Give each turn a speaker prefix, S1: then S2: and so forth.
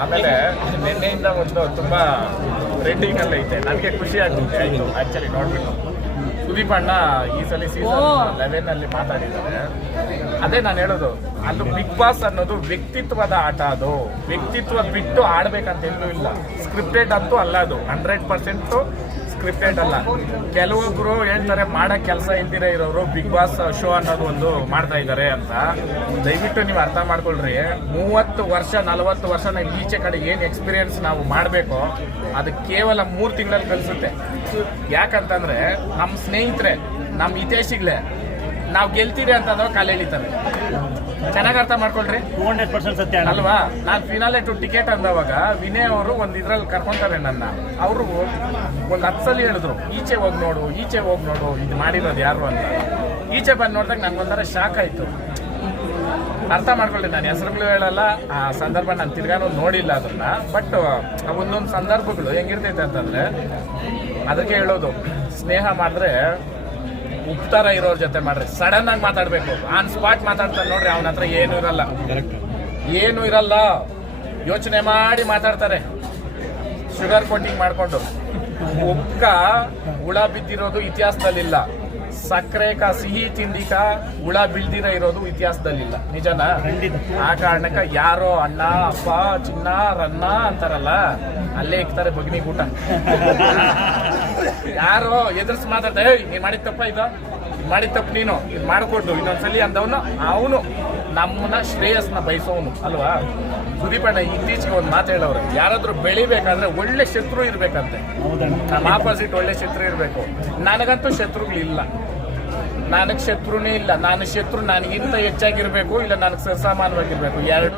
S1: ಆಮೇಲೆ ನಿನ್ನೆಯಿಂದ ಒಂದು ತುಂಬ ಟ್ರೆಂಡಿಂಗ್ ಅಲ್ಲಿ ಐತೆ ನನಗೆ ಖುಷಿ ಆಗ್ತಿದೆ ಆಯ್ತು ಆಕ್ಚುಲಿ ನೋಡ್ಬಿಟ್ಟು ಸುದೀಪ್ ಅಣ್ಣ ಈ ಸಲ ಸೀಸನ್ ಲೆವೆನ್ ಅಲ್ಲಿ ಮಾತಾಡಿದ್ದಾರೆ. ಅದೇ ನಾನು ಹೇಳೋದು ಅಲ್ಲಿ ಬಿಗ್ ಬಾಸ್ ಅನ್ನೋದು ವ್ಯಕ್ತಿತ್ವದ ಆಟ ಅದು. ವ್ಯಕ್ತಿತ್ವ ಬಿಟ್ಟು ಆಡ್ಬೇಕಂತ ಎಲ್ಲೂ ಇಲ್ಲ. ಸ್ಕ್ರಿಪ್ಟೆಡ್ ಅಂತೂ ಅಲ್ಲ ಅದು. ಹಂಡ್ರೆಡ್ ಪರ್ಸೆಂಟ್ ಸ್ಕ್ರಿಪ್ಟೆಡ್ ಅಲ್ಲ ಕೆಲವೊಬ್ರು ಹೇಳ್ತಾರೆ, ಮಾಡೋ ಕೆಲಸ ಇಲ್ದಿರ ಇರೋರು ಬಿಗ್ ಬಾಸ್ ಶೋ ಅನ್ನೋದು ಒಂದು ಮಾಡ್ತಾ ಇದ್ದಾರೆ ಅಂತ. ದಯವಿಟ್ಟು ನೀವು ಅರ್ಥ ಮಾಡ್ಕೊಳ್ರಿ. ಮೂವತ್ತು ವರ್ಷ, ನಲವತ್ತು ವರ್ಷ ನಾವು ಈಚೆ ಕಡೆ ಏನು ಎಕ್ಸ್ಪೀರಿಯನ್ಸ್ ನಾವು ಮಾಡಬೇಕು, ಅದು ಕೇವಲ ಮೂರು ತಿಂಗಳಲ್ಲಿ ಕಲಿಸುತ್ತೆ. ಯಾಕಂತಂದ್ರೆ ನಮ್ಮ ಸ್ನೇಹಿತರೆ ನಮ್ಮ ಹಿತೈಷಿಗಳೇ ನಾವು ಗೆಲ್ತೀರಿ ಅಂತಂದ್ರೆ ಕಾಲು ಎಳಿತಾರೆ. ಚೆನ್ನಾಗಿ ಅರ್ಥ ಮಾಡ್ಕೊಳ್ರಿ.
S2: ಟೂ ಹಂಡ್ರೆಡ್ ಪರ್ಸೆಂಟ್ ಸತ್ಯ
S1: ಅಲ್ವಾ? ನಾನು ಫಿನಾಲೆ ಟು ಟಿಕೆಟ್ ಅಂದವಾಗ ವಿನಯ್ ಅವರು ಒಂದು ಇದ್ರಲ್ಲಿ ಕರ್ಕೊಂತಾರೆ ನನ್ನ. ಅವರು ಒಂದು ಹತ್ತು ಸಲ ಹೇಳಿದ್ರು ಈಚೆ ಹೋಗಿ ನೋಡು ಈಚೆ ಹೋಗಿ ನೋಡು ಇದು ಮಾಡಿರೋದು ಯಾರು ಅಂತ. ಈಚೆ ಬಂದು ನೋಡಿದಾಗ ನಂಗೊಂಥರ ಶಾಕ್ ಆಯಿತು. ಅರ್ಥ ಮಾಡ್ಕೊಳ್ಳಿ ನಾನು ಹೆಸರುಗಳು ಹೇಳಲ್ಲ ಆ ಸಂದರ್ಭ ನಾನು ತಿರ್ಗಾನು ನೋಡಿಲ್ಲ ಅದನ್ನ ಬಟ್ ಒಂದೊಂದು ಸಂದರ್ಭಗಳು ಹೆಂಗಿರ್ತೈತೆ ಅಂತಂದ್ರೆ ಅದಕ್ಕೆ ಹೇಳೋದು ಸ್ನೇಹ ಮಾಡಿದ್ರೆ ಉಪ್ತರ ಇರೋರ್ ಜೊತೆ ಮಾಡ್ರಿ. ಸಡನ್ ಆಗಿ ಮಾತಾಡ್ಬೇಕು. ಆನ್ ಸ್ಪಾಟ್ ಮಾತಾಡ್ತಾರೆ ನೋಡ್ರಿ ಅವನ ಹತ್ರ ಏನು ಇರಲ್ಲ. ಏನು ಇರಲ್ಲ. ಯೋಚನೆ ಮಾಡಿ ಮಾತಾಡ್ತಾರೆ. ಶುಗರ್ ಕೋಟಿಂಗ್ ಮಾಡ್ಕೊಂಡು. ಉಪ್ಕ ಹುಳ ಬಿದ್ದಿರೋದು ಇತಿಹಾಸದಲ್ಲಿಲ್ಲ. ಸಕ್ಕರೆಕ ಸಿಹಿ ತಿಂಡಿಕ ಹುಳ ಬೀಳ್ದಿರ ಇರೋದು ಇತಿಹಾಸದಲ್ಲಿಲ್ಲ. ನಿಜನಾ. ಆ ಕಾರಣಕ್ಕ ಯಾರೋ ಅಣ್ಣ ಅಪ್ಪ ಚಿನ್ನ ರನ್ನ ಅಂತಾರಲ್ಲ ಅಲ್ಲೇ ಇಕ್ತಾರೆ ಬಗ್ನಿ ಊಟ ಯಾರೋ ಎದುರಿಸಿ ಮಾತಾಡ್ತಾ, ಏಯ್, ನೀನ್ ಮಾಡಿದ ತಪ್ಪ ಇದು? ಮಾಡಿದ ತಪ್ಪು ನೀನು. ಇದು ಮಾಡ್ಕೊಟ್ಟು, ಇನ್ನೊಂದ್ಸಲಿ ಅಂದವನು, ಅವನು ನಮ್ಮನ್ನ ಶ್ರೇಯಸ್ನ ಬಯಸೋನು, ಅಲ್ವಾ? ಸುದೀಪಣ್ಣ, ಇತ್ತೀಚೆಗೆ ಒಂದು ಮಾತು ಹೇಳೋರು ಯಾರಾದ್ರೂ ಬೆಳಿಬೇಕಾದ್ರೆ ಒಳ್ಳೆ ಶತ್ರು ಇರ್ಬೇಕಂತೆ. ನಮ್ಮ ಆಪೋಸಿಟ್ ಒಳ್ಳೆ ಶತ್ರು ಇರಬೇಕು. ನನಗಂತೂ ಶತ್ರುಗಳಿಲ್ಲ ನನಗೆ ಶತ್ರುನೇ ಇಲ್ಲ. ನಾನು ಶತ್ರು, ನನಗಿಂತ ಹೆಚ್ಚಾಗಿರ್ಬೇಕು, ಇಲ್ಲ, ನನಗೆ ಸಮಾನವಾಗಿರ್ಬೇಕು ಎರಡು